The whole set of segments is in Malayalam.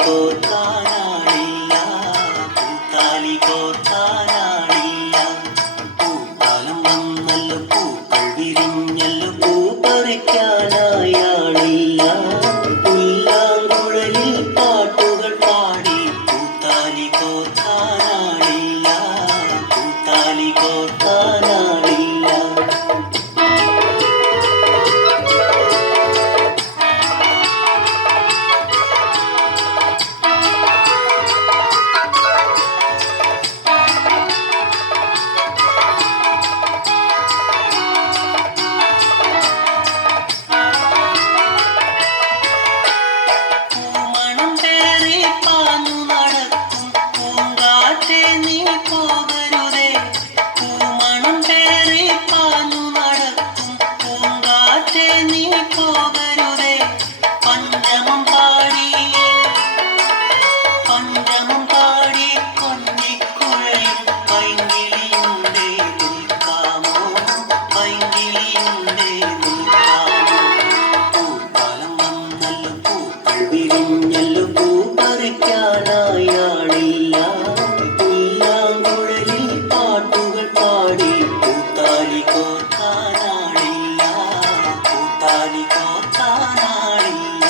കോർക്കാനാളില്ല, പൂത്താലി കോർക്കാനാളില്ല. പൂക്കാലം വന്നല്ലോ, പൂക്കൾ വിരിഞ്ഞല്ലോ, പൂ പറിക്കാനായി ആളില്ല. പുല്ലാങ്കുഴലിൽ പാട്ടുകൾ പാടി പൂത്താലി കോർക്കാനാളില്ല, പൂത്താലി കോർക്കാനാളില്ല. വിരിഞ്ഞല്ലോ, പൂ പറിക്കാനായി ആളില്ല. പുല്ലാങ്കുഴലിൽ പാട്ടുകൾ പാടി പൂത്താലി കോർക്കാനാളില്ല, പൂത്താലി കോർക്കാനാളില്ല.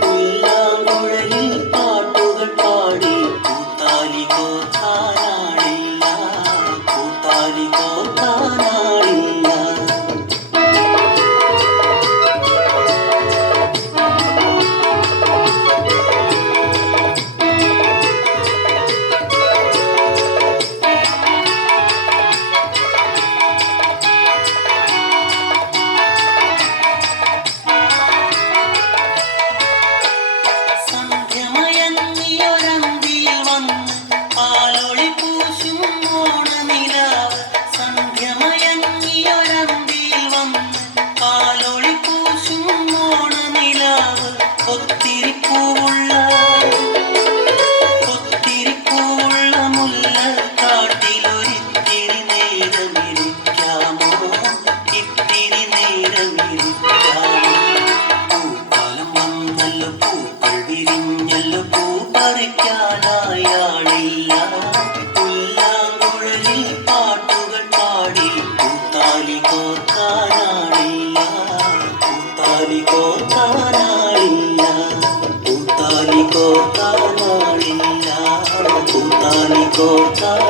പുല്ലാങ്കുഴലിൽ പാട്ടുകൾ പാടി പൂത്താലി കോർക്കാനാളില്ല, പൂത്താലി കോർക്കാനാളില്ല. ഒത്തിരി പൂവുള്ള മുല്ലക്കാട്ടിലൊരിത്തിരി നേരമിരിക്കാമോ, ഇത്തിരി നേരമിരിക്കാമോ. പൂക്കാലം വന്നല്ലോ, പൂക്കൾ വിരിഞ്ഞല്ലോ, പൂ പറിക്കാനായി ആളില്ല. പുല്ലാങ്കുഴലിൽ പാട്ടുകൾ പാടി പൂത്താലി കോർക്കാനാളില്ല, പൂത്താലി കോർക്കാനാളില്ല, പൂത്താലി കോർക്കാനാളില്ല, പൂത്താലി കോർക്കാനാളില്ല.